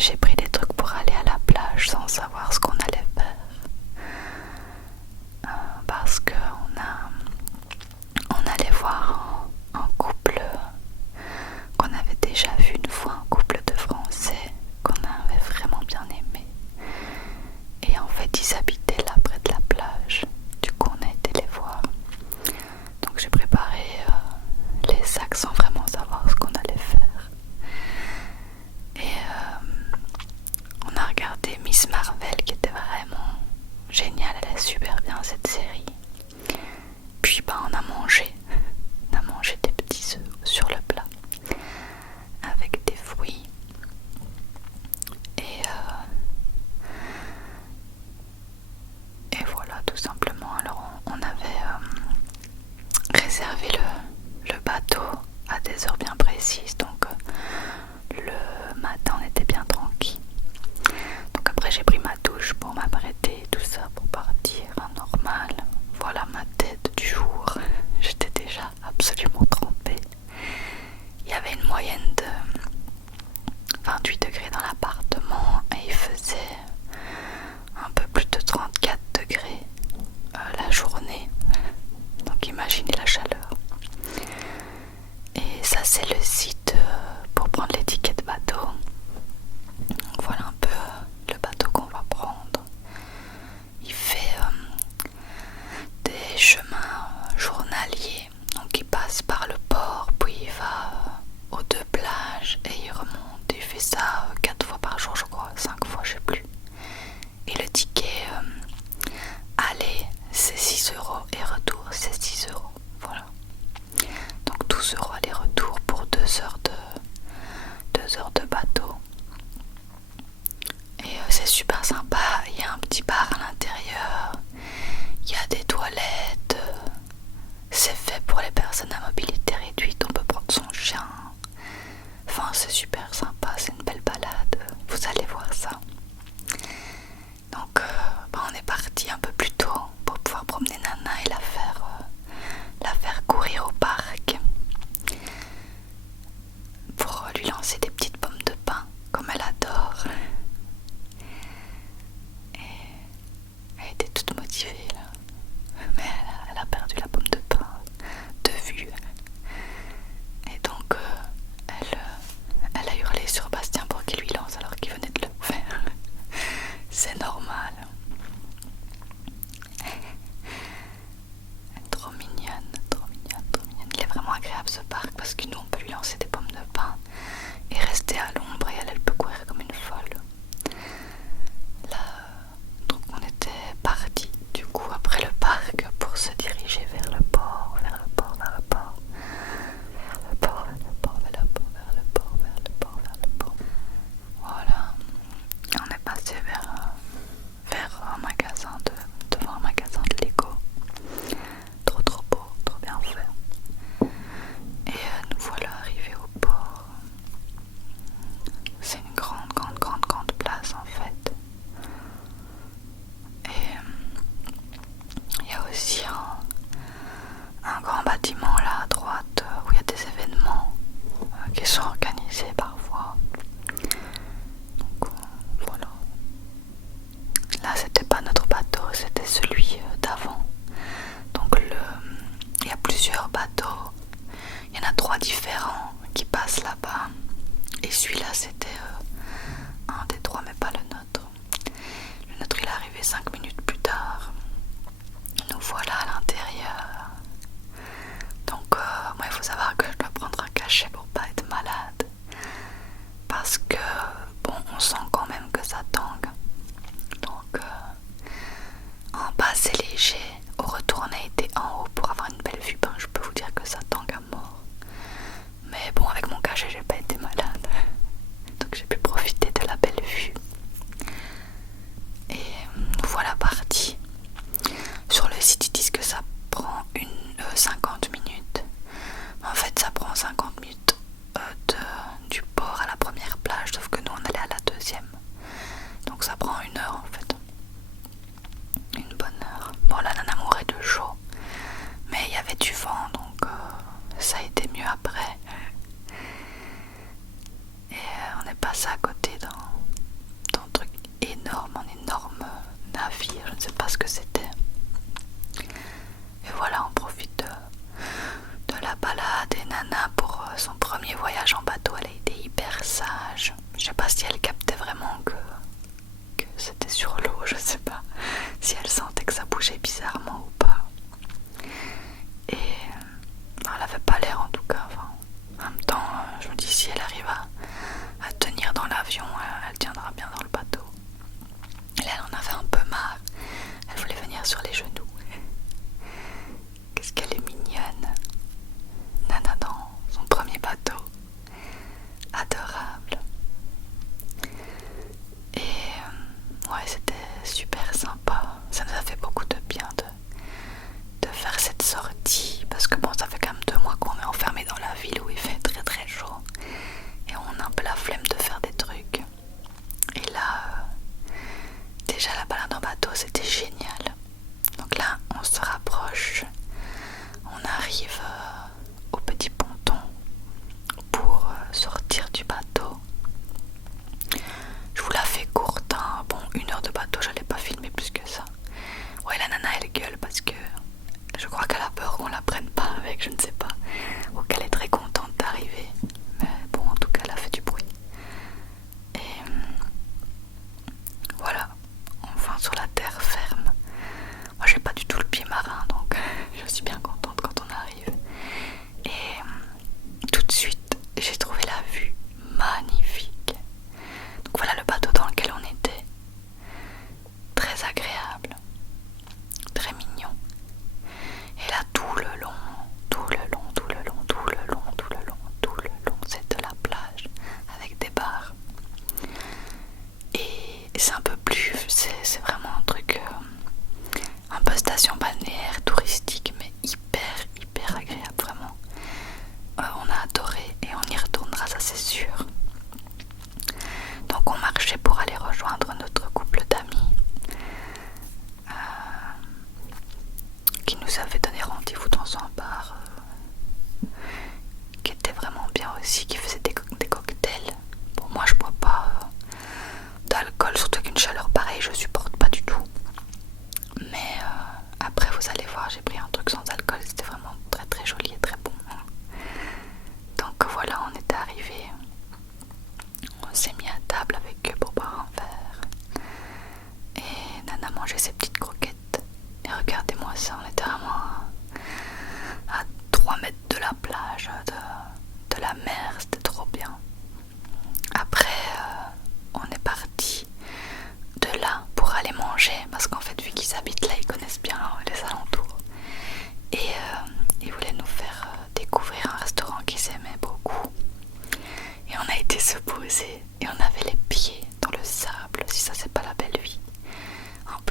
j'ai pris des trucs pour aller à la plage sans savoir ce qu'on allait faire. Parce on allait voir un couple qu'on avait déjà vu une fois, un couple de Français qu'on avait vraiment bien aimé. Et en fait, ils habitaient là près de la plage. Du coup, on a été les voir. Donc j'ai préparé les sacs sans vraiment savoir ce qu'on allait faire. Et on a regardé Miss Marvel qui était vraiment géniale, elle est super bien cette série. Puis on a mangé des petits œufs sur le plat avec des fruits. Et voilà, tout simplement. Alors on avait réservé le bateau à des heures bien précises, donc le matin on était bien tranquille. Donc après j'ai pris ma douche pour m'apprêter, tout ça pour partir normal. Voilà ma tête du jour, j'étais déjà absolument trempée. Il y avait une moyenne de 28 degrés dans l'appartement et il faisait un peu plus de 34 degrés la journée. Donc imaginez la chaleur. Et ça c'est le site pour prendre les tickets de bateau. Donc voilà un peu le bateau qu'on va prendre. Il fait des chemins journaliers. Donc il passe par le port, puis il va aux deux plages et il remonte. Il fait ça 4 fois par jour je crois, 5 fois je sais plus. Et le ticket aller c'est 6 € et retour c'est 6 €. Voilà. Donc 12 € aller-retour pour 2 heures de bateau. Et c'est super sympa, il y a un petit bar à l'intérieur, il y a des toilettes, c'est fait pour les personnes à mobilité réduite, on peut prendre son chien. Enfin c'est super sympa, c'est une belle balade, vous allez voir ça. Donc on est parti un peu plus tôt pour pouvoir promener Nana et la faire courir au parc. Pour lui lancer des petites pommes de pin comme elle adore.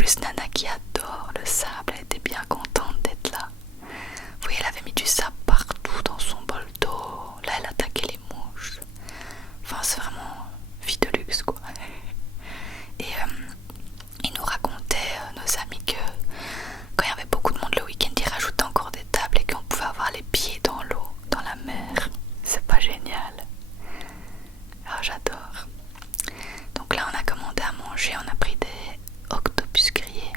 plus Nana qui adore le sable, elle était bien contente d'être là. Vous voyez, elle avait mis du sable partout dans son bol d'eau. Là, elle attaquait les mouches. Enfin, c'est vraiment vie de luxe, quoi. Et ils nous racontaient, nos amis, que quand il y avait beaucoup de monde le week-end, ils rajoutaient encore des tables et qu'on pouvait avoir les pieds dans l'eau, dans la mer. C'est pas génial? Ah, j'adore. Donc là, on a commandé à manger, on a pris des octopus grillés.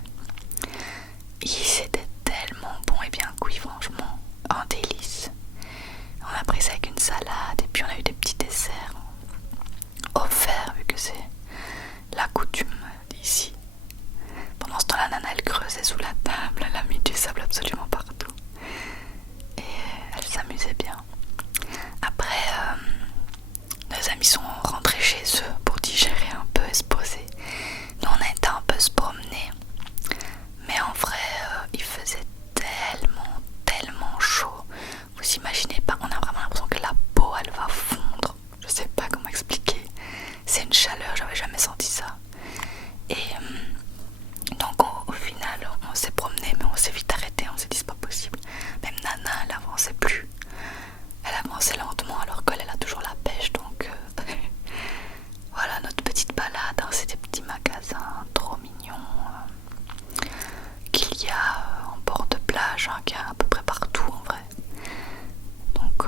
C'était tellement bon et bien cuit, franchement, un délice. On a pris ça avec une salade et puis on a eu des petits desserts offerts vu que c'est la coutume d'ici. Pendant ce temps-là, Nana elle creusait sous la table, elle a mis du sable absolument partout et elle s'amusait bien. Après, nos amis sont rentrés chez eux pour digérer un peu et se poser. Nous on a été un peu se promener, mais en vrai il faisait tellement chaud. Vous imaginez pas, on a vraiment l'impression que la peau elle va fondre. Je sais pas comment expliquer. C'est une chaleur, j'avais jamais senti ça. Et donc au final on s'est promené, mais on s'est vite arrêté, on s'est dit c'est pas possible. Même Nana elle avançait plus. Elle avançait lentement alors qu'elle a toujours la pêche, donc voilà notre petite balade, hein. C'est des petits magasins trop mignons qu'il y a en bord de plage, hein, qu'il y a à peu près partout en vrai. Donc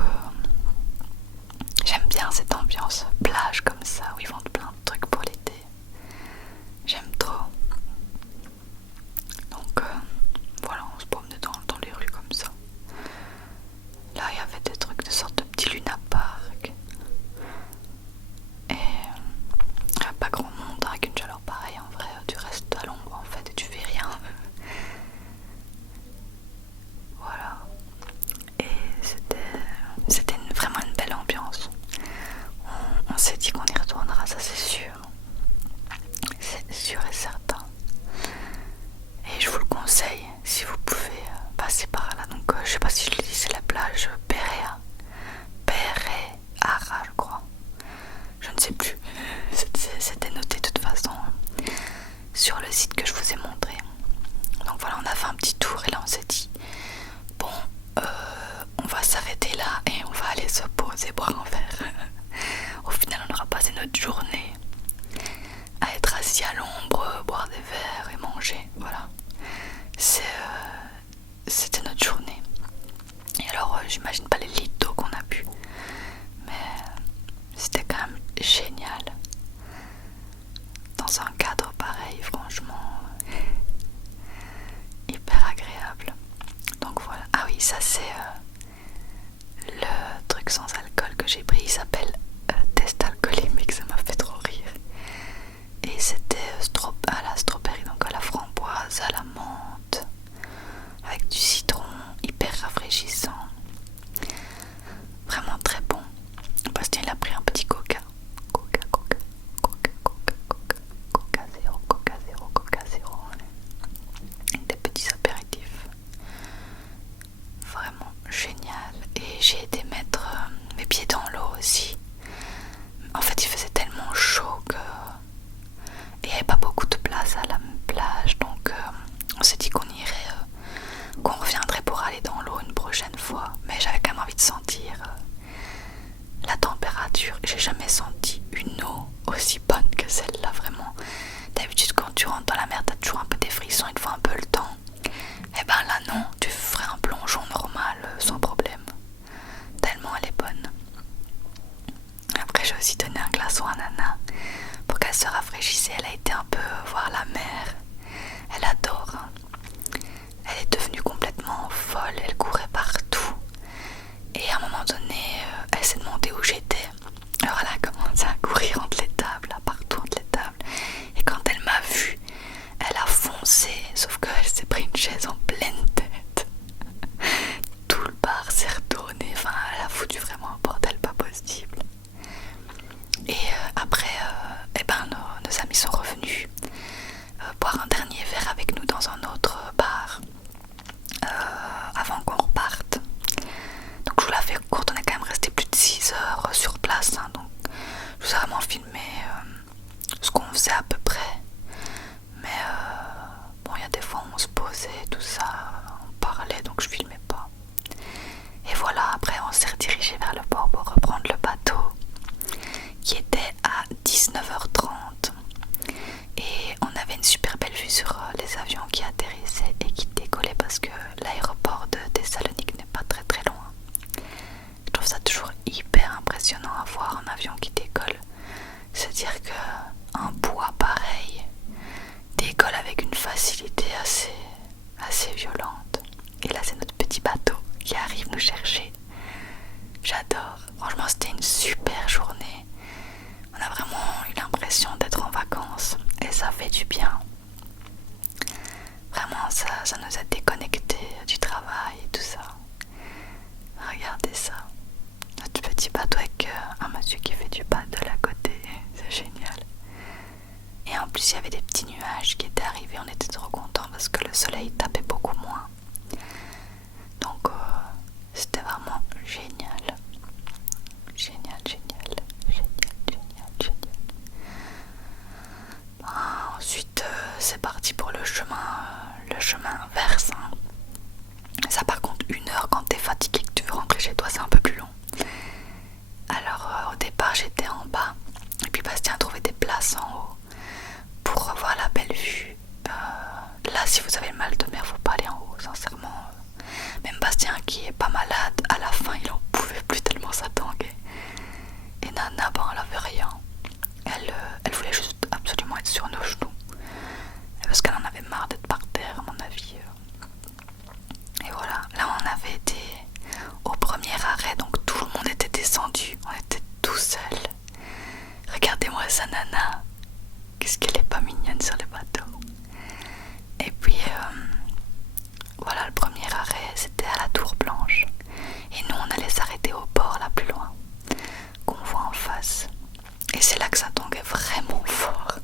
j'aime bien cette ambiance plage comme ça où ils vendent plein de trucs pour l'été. J'aime trop. Donc voilà, on se promenait dans les rues comme ça. Là il y avait des trucs de sorte de petits Luna Park. Et pas grand monde, hein, avec une chaleur pareille en vrai. Tu restes à l'ombre en fait et tu fais rien. Voilà. Et c'était vraiment une belle ambiance. On s'est dit qu'on y retournera, ça c'est sûr. C'est sûr et certain. Et je vous le conseille si vous pouvez passer par là. Donc je sais pas si je l'ai dit, c'est la plage Pereira, je crois. Je ne sais plus. C'était noté de toute façon sur le site que je vous ai montré. Donc voilà, on a fait un petit tour et là on s'est dit bon, on va s'arrêter là et on va aller se poser, boire un verre. Au final on aura passé notre journée à être assis à l'ombre, boire des verres et manger. Voilà, c'était notre journée. Et alors j'imagine pas les litres d'eau qu'on a bu, mais c'était quand même génial. Dans un cadre pareil, franchement hyper agréable. Donc voilà. Ah oui, ça c'est le truc sans alcool que j'ai pris. Il s'appelle test alcoolémique, ça m'a fait trop rire. Et c'était à la strawberry, donc à la framboise, à la menthe, avec du citron, hyper rafraîchissant. Vraiment très bon. Bastien il a pris un petit coca. Coca zéro. Des petits apéritifs. Vraiment génial. Et j'ai été mettre mes pieds dans l'eau aussi. En fait il faisait tellement chaud que il n'y avait pas beaucoup de place à la plage, donc on s'est dit qu'on irait, qu'on reviendrait pour aller dans l'eau une prochaine fois. Mais j'avais quand même envie de sentir la température. J'ai jamais senti une eau aussi bonne que celle-là, vraiment. D'habitude quand tu rentres dans la mer t'as toujours un peu des frissons, il te faut un peu le temps. Et ben là non, tu ferais un plongeon normal sans problème, tellement elle est bonne. Après j'ai aussi donné un glaçon à Nana pour qu'elle se rafraîchisse. Elle a été un peu voir la mer, elle adore, hein. Elle est devenue complètement folle, elle courait partout et à un moment donné elle s'est demandé où j'étais. Alors elle a commencé à courir entre les tables, là, partout entre les tables, et quand elle m'a vue elle a foncé, sauf qu'elle s'est pris une chaise en pleine tête. Tout le bar s'est retourné, enfin elle a foutu vraiment un bordel pas possible. Et après nos amis sont revenus boire un dernier verre avec nous dans un autre bar avant qu'on reparte. Donc je vous la fais courte, on est quand même resté plus de 6 heures sur place, hein, donc je vous ai vraiment filmé ce qu'on faisait à peu près. Mais une super belle vue sur les avions qui atterrissaient et qui décollaient parce que l'aéroport de Thessalonique n'est pas très très loin. Je trouve ça toujours hyper impressionnant à voir un avion qui décolle. Se dire qu'un poids pareil décolle avec une facilité assez violente. Et là c'est notre petit bateau qui arrive nous chercher. J'adore. Franchement c'était une super journée. On a vraiment eu l'impression d'être en vacances et ça fait du bien. Vraiment ça nous a déconnectés du travail et tout ça. Regardez ça. Notre petit bateau avec un monsieur qui fait du paddle à côté. C'est génial. Et en plus il y avait des petits nuages qui étaient arrivés. On était trop contents parce que le soleil tapait beaucoup moins. Donc c'était vraiment génial. Génial. Ensuite c'est parti pour le chemin inverse. Ça par contre 1 heure quand t'es fatigué que tu veux rentrer chez toi c'est un peu plus long. Alors au départ j'étais en bas et puis Bastien a trouvé des places en haut pour revoir la belle vue. Là si vous avez le mal de mer faut pas aller en haut sincèrement. Même Bastien qui est pas malade à la fin il en pouvait plus tellement ça tanguait. Et Nana elle avait rien. Elle voulait juste absolument être sur nos genoux parce qu'elle en avait marre d'être par terre à mon avis. Et voilà, là on avait été au premier arrêt donc tout le monde était descendu, on était tout seul. Regardez-moi ça Nana, qu'est-ce qu'elle est pas mignonne sur le bateau. Et puis voilà, le premier arrêt c'était à la Tour Blanche et nous on allait s'arrêter au port là plus loin qu'on voit en face. Et c'est là que ça tanguait vraiment fort.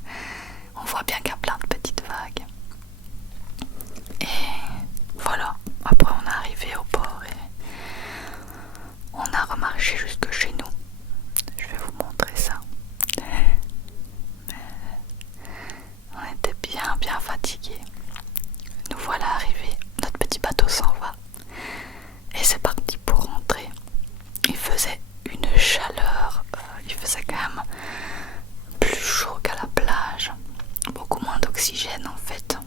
On voit bien qu'il y a plein de petites vagues. Et voilà, après on est arrivé au port et on a remarché jusque chez nous. Je vais vous montrer ça. On était bien fatigués. Nous voilà arrivés, notre petit bateau s'en va. Et c'est parti pour rentrer. Il faisait une chaleur, il faisait quand même plus chaud qu'à la plage. Beaucoup moins d'oxygène en fait.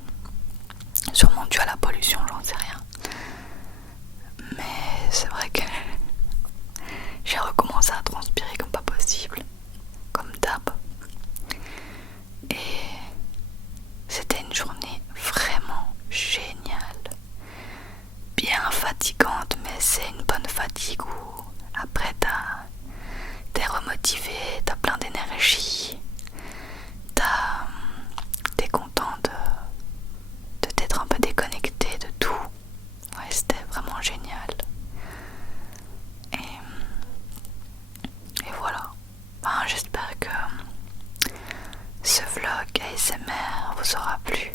Sûrement dû à la pollution, j'en sais rien. Mais c'est vrai que j'ai recommencé à transpirer comme pas possible, comme d'hab. Et c'était une journée vraiment géniale. Bien fatigante, mais c'est une bonne fatigue où après t'es remotivé, t'as plein d'énergie, t'es content de t'être un peu déconnecté de tout. Ouais, c'était vraiment génial. Et voilà. J'espère que ce vlog ASMR vous aura plu.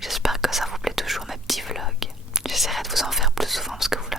J'espère que ça vous plaît toujours mes petits vlogs. J'essaierai de vous en faire plus souvent parce que vous le